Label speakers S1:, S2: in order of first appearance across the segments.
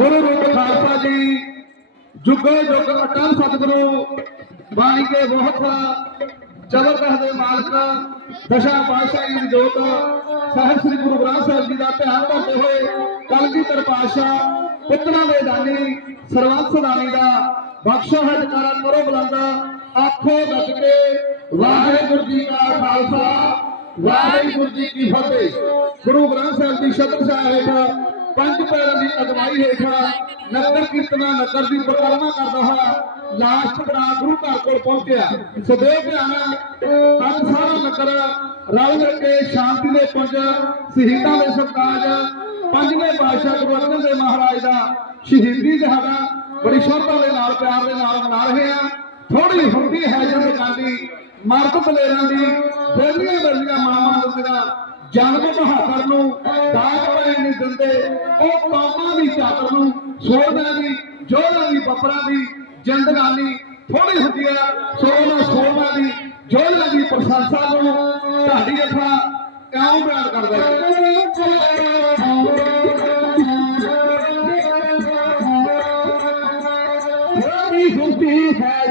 S1: ਗੁਰੂ ਰੂਪ ਖਾਲਸਾ ਜੀ, ਜੁਗੋ ਜੁਗ ਅਟਲ ਸਤਿਗੁਰੂ ਬਾਣੀ ਕੇ ਬਹੁਤ ਜ਼ਬਰਦਸਤ ਦੇ ਮਾਲਕ, ਦਸ਼ਾ ਪਾਤਸ਼ਾਹੀ ਦੀ ਜੋਤ ਸਾਹਿਬ ਸ੍ਰੀ ਗੁਰੂ ਗ੍ਰੰਥ ਸਾਹਿਬ ਜੀ ਦਾ ਧਿਆਨ ਕਰਦੇ ਹੋਏ ਕਲਗੀਧਰ ਪਾਤਸ਼ਾਹ, ਪੁੱਤਰਾਂ ਦੇ ਦਾਨੀ, ਸਰਵੰਸ ਦਾਨੀ ਦਾ ਬਖਸ਼ੋ ਹਟਕਾਰਾ ਕਰੋ ਬੁਲੰਦਾ, ਆਖੋ ਗੱਜ ਕੇ ਵਾਹਿਗੁਰੂ ਜੀ ਕਾ ਖਾਲਸਾ। ਵਾਹਿਗੁਰੂ ਜੀ ਕੀ ਫਤਿਹ। ਗੁਰੂ ਗ੍ਰੰਥ ਸਾਹਿਬ ਦੀ ਸ਼ਬਦ ਸਾਹਿਬ ਹੇਠ, ਪੰਜ ਪੈਰਾਂ ਦੀ ਅਗਵਾਈ ਹੇਠ, ਨਗਰ ਕੀਰਤਨਾ, ਨਗਰ ਦੀ ਪ੍ਰਕਰਮਾ ਕਰਦਾ ਹੋਇਆ ਲਾਸਟ ਬੜਾ ਗੁਰੂ ਘਰ ਕੋਲ ਪਹੁੰਚਿਆ। ਸਦੇਵ ਭਿਆਨਾ ਅੱਜ ਸਾਰਾ ਨਗਰ ਰਲ ਮਿਲ ਕੇ ਸ਼ਾਂਤੀ ਦੇ ਪੁੰਜ, ਸ਼ਹੀਦਾਂ ਦੇ ਸਰਤਾਜ, ਪੰਜਵੇਂ ਪਾਤਸ਼ਾਹ ਗੁਰੂ ਅਰਜਨ ਦੇਵ ਮਹਾਰਾਜ ਦਾ ਸ਼ਹੀਦੀ ਦਿਹਾੜਾ ਬੜੀ ਸ਼ਰਧਾ ਦੇ ਨਾਲ, ਪਿਆਰ ਦੇ ਨਾਲ ਮਨਾ ਰਹੇ ਆ। ਥੋੜੀ ਹੁੰਦੀ ਹੈ, ਜਦ ਕਾਂਦੀ ਮਰਦ ਬਲੇਰਾਂ ਦੀ ਬੇਲੀਆਂ ਬੇਲੀਆਂ ਮਾਵਾਂ ਹੁੰਦੀਆਂ ਜਨਮ ਬਹਾਦਰ ਨੂੰ ਦਾਗ ਪੈਣ ਨਹੀਂ ਦਿੰਦੇ। ਉਹ ਕੌਮਾਂ ਦੀ ਚਾਦਰ ਨੂੰ ਸੋਹਣਾ ਦੀ ਜੋਧਾਂ ਦੀ, ਬੱਬਰਾਂ ਦੀ ਜਿੰਦਗਾਨੀ ਥੋੜੀ ਹੁੰਦੀ ਹੈ। ਸੋ ਉਹਨਾਂ ਸੋਹਣਾ ਦੀ ਜੋਧਾਂ ਦੀ ਪ੍ਰਸ਼ੰਸਾ ਨੂੰ ਢਾਡੀ ਅਥਾ ਕਿਉਂ ਬਿਆਨ ਕਰਦਾ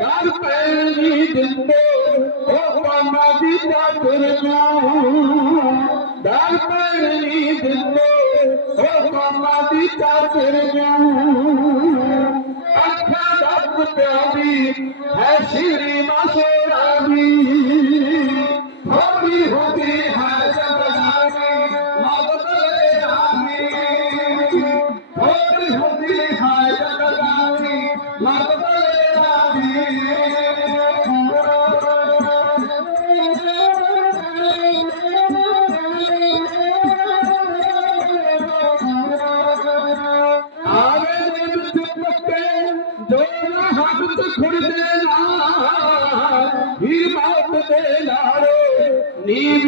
S2: घर भे बंद बाबा जी चओ घर भे बाबी प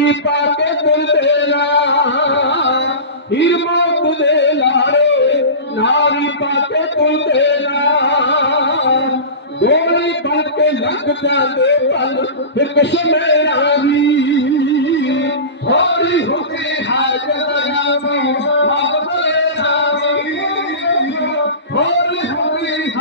S2: ਨੀਵੀ ਪਾ ਕੇ ਤੁਰਦੇ ਨਾ ਹੀਰ ਮੌਤ ਦੇ ਲਾੜੇ ਨਾਰੀ ਪਾ ਕੇ ਤੁਰਦੇ ਨਾ ਗੋਲੀ ਬਣ ਕੇ ਲੰਘ ਜਾਂਦੇ ਪਲ ਫਿਰ ਕਸ਼ਮੇਰਾ ਵੀ ਥੋੜੀ ਹੁੰਦੀ ਹੈ ਜਗਰਾਮੀ ਮਗਦੇ ਰਾਮੀ ਥੋੜੀ ਹੁੰਦੀ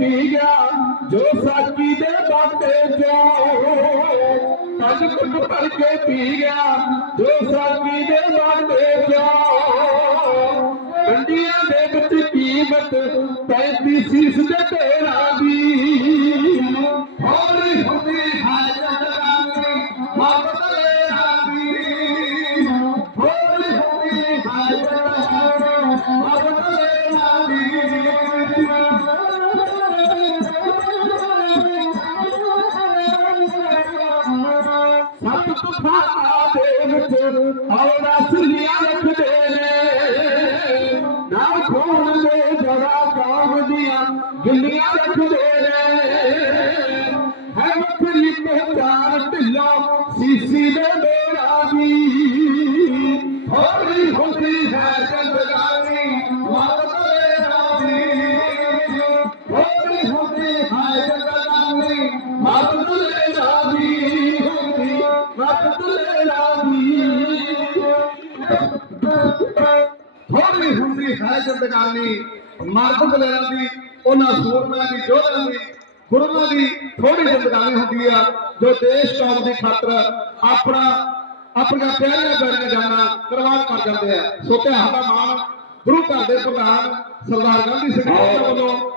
S2: ਪੀ ਗਿਆ ਜੋ ਸਾਕੀ ਦੇ ਬਾਟੇ ਜਾਓ। ਪੰਜ ਕੁੱਟ ਭਰ ਕੇ ਪੀ ਗਿਆ ਜੋ ਸਾਕੀ ਦੇ ਬਾਟੇ ਜਾਓ। ਕੰਡੀਆਂ ਦੇ ਵਿੱਚ ਕੀਮਤ ਪੈਂਤੀ ਸੀਸ ਦੇ ਦੇ ਵਿੱਚ ਔਰਾ ਸੁਲੀਆਂ ਰੱਖਦੇ ਨੇ। ਨਾ ਖੂਨ ਦੇ ਜਰਾ ਕਾਮ ਦੀਆਂ ਗਿੱਲੀਆਂ ਰੱਖਦੇ ਨੇ। ਹੈ ਵੱਖਰੀ ਪਹਿਚਾਨ ਢਿੱਲੋਂ ਸੀਸੀ ਦੇ ਮੇਰਾ ਵੀ ਹੋਰੀ ਹੁੰਦੀ ਹੈ ਜੰਦਗਾਨੀ ਹੁੰਦੀ ਹੈ ਜ਼ਿੰਦਗਾਨੀ
S1: ਦੀ, ਉਹਨਾਂ ਸੂਰਮਿਆਂ ਦੀ, ਜੋਧਿਆਂ ਦੀ, ਗੁਰੂਆਂ ਦੀ ਥੋੜੀ ਜ਼ਿੰਦਗਾਨੀ ਹੁੰਦੀ ਆ, ਜੋ ਦੇਸ਼ ਕੌਮ ਦੀ ਖਾਤਰ ਆਪਣਾ, ਆਪਣੀਆਂ ਪਿਆਰੀਆਂ ਪਿਆਰੀਆਂ ਜਾਨਾਂ ਕੁਰਬਾਨ ਕਰ ਜਾਂਦੇ ਆ। ਸੋ ਧਿਆਨ ਦਾ ਮਾਣ ਗੁਰੂ ਘਰ ਦੇ ਪ੍ਰਧਾਨ ਸਰਦਾਰ ਗਾਂਧੀ ਸਿੰਘ ਜੀ ਵੱਲੋਂ